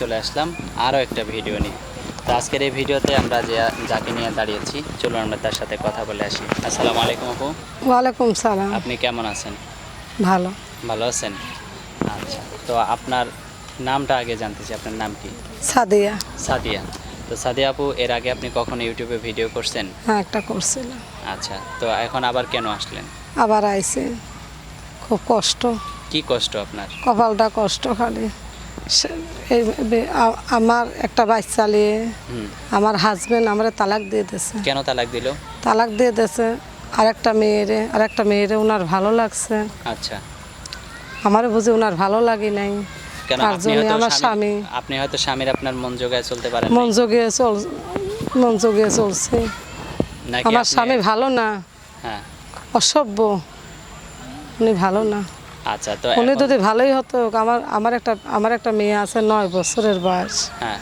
চলে আসলাম আরও একটা ভিডিও নিয়ে। তো আজকের এই ভিডিওতে আমরা যাকে নিয়ে দাঁড়িয়েছি, চলুন আমরা তার সাথে কথা বলে আসি। আসসালামু আলাইকুম আপু। ওয়ালাইকুম সালাম। আপনি কেমন আছেন? ভালো। ভালো আছেন? আচ্ছা, তো আপনার নামটা আগে জানতে চাই, আপনার নাম কি? সাদিয়া। সাদিয়া। তো সাদিয়া আপু, এর আগে আপনি কখনো ইউটিউবে ভিডিও করছেন? হ্যাঁ, একটা করছিলাম। আচ্ছা, তো এখন আবার কেন আসলেন? আবার আইছে, খুব কষ্ট। কি কষ্ট আপনার? কপালটা কষ্ট খালি। আমার একটা বাচ্চা নিয়ে আমার হাজবেন্ড আমার তালাক দিয়ে দিয়েছে। কেন তালাক দিল? তালাক দিয়ে দিয়েছে আরেকটা মেয়েরে ওনার ভালো লাগছে। আচ্ছা, আমারও বুঝি ওনার ভালো লাগে নাই। কেন? তার জন্য আমার স্বামী আপনি হয়তো স্বামীর আপনার মন জোগায় চলতে পারেন, মন জগিয়ে চলছে। নাকি আমার স্বামী ভালো না, হ্যাঁ, অসভ্য, উনি ভালো না। আচ্ছা, তো উনি যদি ভালোই হতো, আমার একটা মেয়ে আছে 9 বছরের বয়স। হ্যাঁ,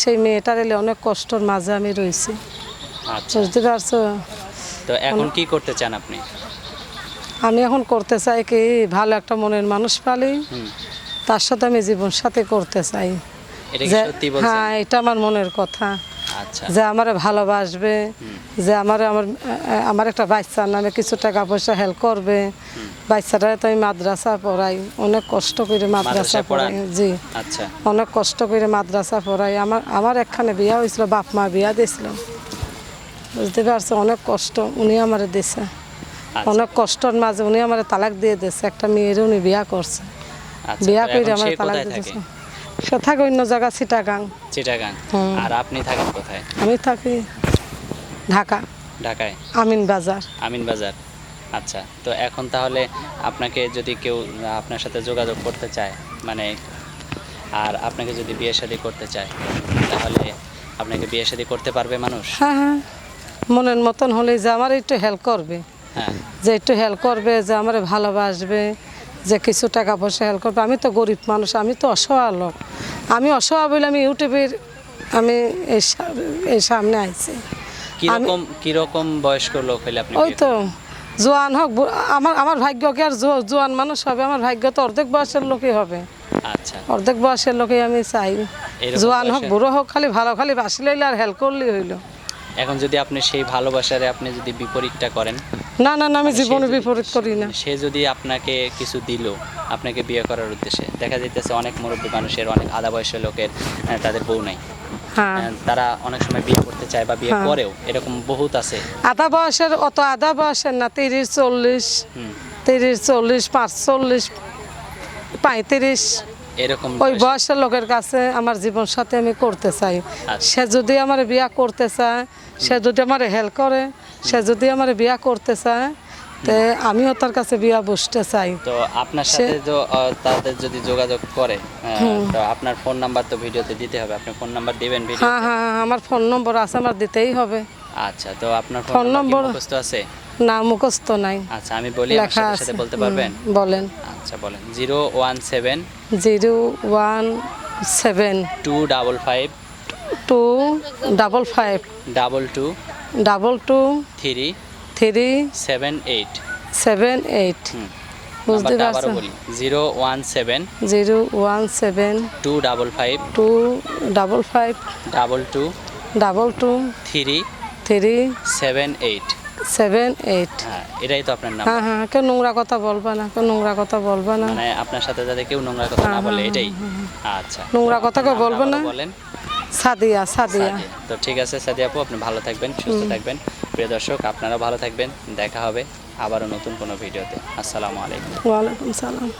সেই মেয়েটার এলে অনেক কষ্টর মাঝে আমি রয়েছি, আচ্ছা, বুঝতে পারছো? তো এখন কি করতে চান আপনি? আমি এখন করতে চাই কি, ভালো একটা মনের মানুষ পালি, তার সাথে আমি জীবন সাথী করতে চাই। এটা কি সত্যি বলছেন? হ্যাঁ, এটা আমার মনের কথা। আচ্ছা, যে আমারে ভালোবাসবে, যে আমার একটা বাচ্চার নামে কিছু টাকা পয়সা হেল্প করবে। বাচ্চাটা তো আমি মাদ্রাসা পড়াই, অনেক কষ্ট করে মাদ্রাসা পড়াই। জি, আচ্ছা, অনেক কষ্ট করে মাদ্রাসা পড়াই। আমার একখানে বিয়া হয়েছিল, বাপ মা বিয়া দিয়েছিল, বুঝতে পারছো? অনেক কষ্ট উনি আমার দিছে, অনেক কষ্টর মাঝে উনি আমার তালাক দিয়ে দিয়েছে। একটা মেয়ের উনি বিয়া করছে, বিয়া করে আমার তালাক দিয়েছে। সে থাকে অন্য জায়গা, চিটাগাং। চিটাগাং। আর আপনি থাকেন কোথায়? আমি থাকি ঢাকা, ঢাকায়। আমিন বাজার। আমিন বাজার। আচ্ছা, তো এখন তাহলে আপনাকে যদি কেউ আপনার সাথে যোগাযোগ করতে চায়, মানে আর আপনাকে যদি বিয়ে শাদী করতে চায়, তাহলে আপনাকে বিয়ে শাদী করতে পারবে মানুষ? হ্যাঁ হ্যাঁ, মনের মতন হলে যে আমার একটু হেল্প করবে, হ্যাঁ, যে একটু হেল্প করবে, যে আমার ভালোবাসবে, যে কিছু টাকা পয়সা হেল্প করবে। আমি তো গরিব মানুষ, আমি তো অসহায় লোক। আমি অসহায় বলে আমি ইউটিউবের আমি এই সামনে আইছি। কিরকম বয়স্ক লোক হলে আপনি? ওই তো জোয়ান হোক, আমার ভাগ্য কি আর জোয়ান মানুষ হবে? আমার ভাগ্য তো অর্ধেক বয়সের লোকই হবে। আচ্ছা, অর্ধেক বয়সের লোকই আমি চাই। জোয়ান হোক বুড়ো হোক, খালি বাসি লইলে আর হেল্প করলেই হইল। এখন যদি আপনি সেই ভালোবাসারে আপনি যদি বিপরীতটা করেন? না না না, আমি জীবনে বিপরীত করি না। সে যদি আপনাকে কিছু দিল আপনাকে বিয়ে করার উদ্দেশ্যে, দেখা যাইতেছে অনেক মুরব্বী মানুষের, অনেক আধা বয়সের লোকের তাদের বউ নাই, তারা অনেক সময় বিয়ে করতে চায় বা বিয়ে করেও, এরকম বহুত আছে। আধা বয়সের না, 30-40, 30-40, 45, 35 এরকম ওই বয়সের লোকের কাছে আমার জীবন সাথে আমি করতে চাই। সে যদি আমার বিয়া করতে চায়, সে যদি আমার হেল্প করে, সে যদি আমার বিয়া করতে চায়, তে আমিও তার কাছে বিয়া বসতে চাই। তো আপনার সাথে তাদের যদি যোগাযোগ করে, তো আপনার ফোন নাম্বার তো ভিডিওতে দিতে হবে, আপনি ফোন নাম্বার দিবেন ভিডিওতে? হ্যাঁ হ্যাঁ, আমার ফোন নম্বর আছে, আমার দিতেই হবে। আচ্ছা, তো আপনার ফোন নম্বর মুখস্থ আছে? না, মুখস্থ নাই। আচ্ছা, আমি বলি, আমার সাথে বলতে পারবেন? বলেন। আচ্ছা, বলেন। 017 017 255 255 22 22 3 3 78। 78। বুঝতে পারছেন? 017 255 255 22 22 3 78। হ্যাঁ, এটাই তো আপনার নাম? হ্যাঁ হ্যাঁ, কেউ নোংরা কথা বলবা না, কেউ নোংরা কথা বলবা না। মানে আপনার সাথে যাতে কেউ নোংরা কথা না বলে, এটাই? আচ্ছা, নোংরা কথা কেউ বলবে না। বলেন। সাদিয়া। সাদিয়া। তো ঠিক আছে সাদিয়া আপু, আপনি ভালো থাকবেন, সুস্থ থাকবেন। প্রিয় দর্শক, আপনারা ভালো থাকবেন। দেখা হবে আবারও নতুন কোনো ভিডিওতে। আসসালামু আলাইকুম। ওয়ালাইকুম সালাম।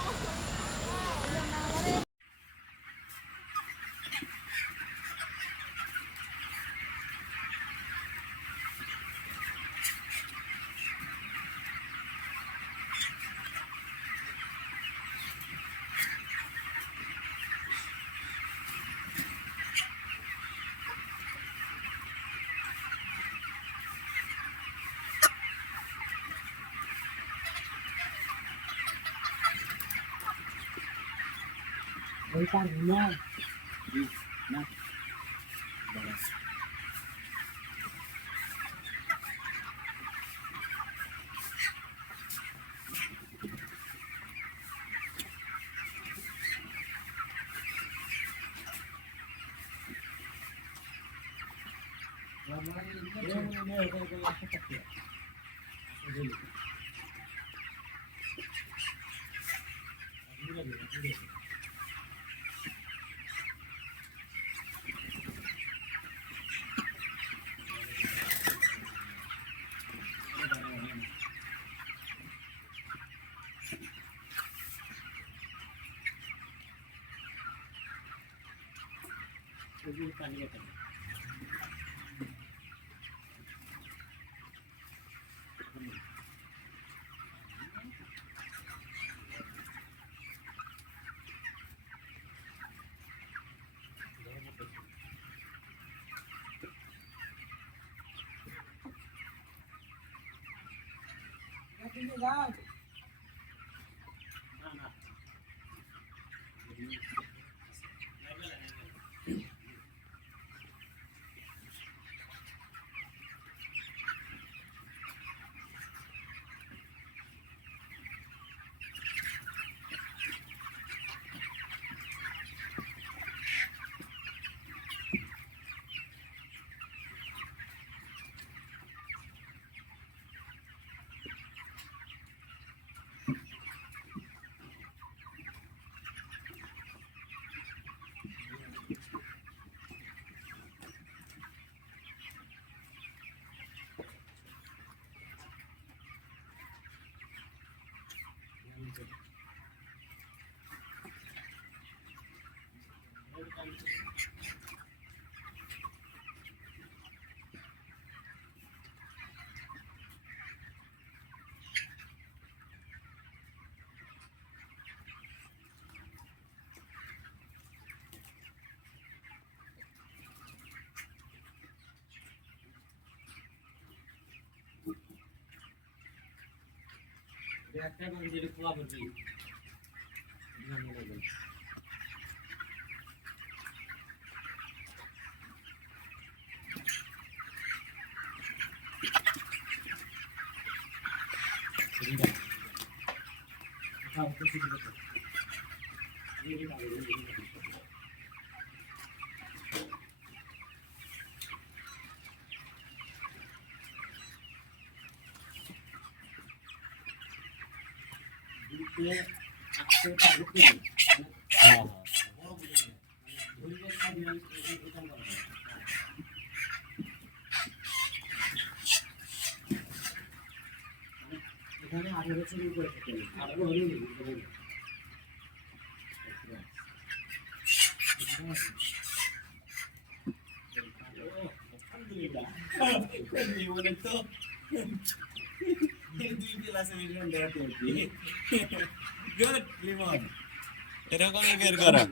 এরকমই বের করো।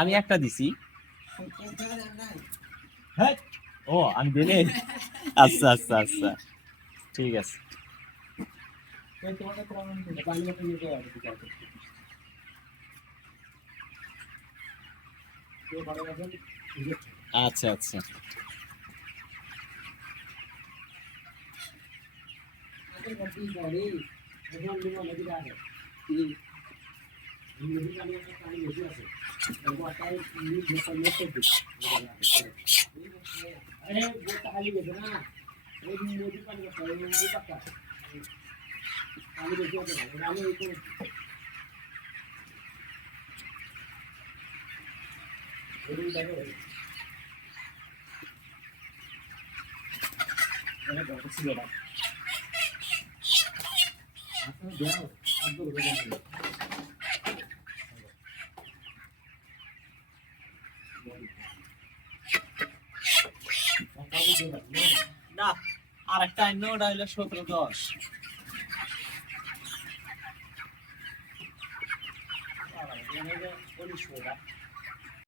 আমি একটা দিছি। ও আমি দিলে আচ্ছা আচ্ছা আচ্ছা ঠিক আছে। আচ্ছা আচ্ছা না আর একটা অন্য ওটা হইলো 17-10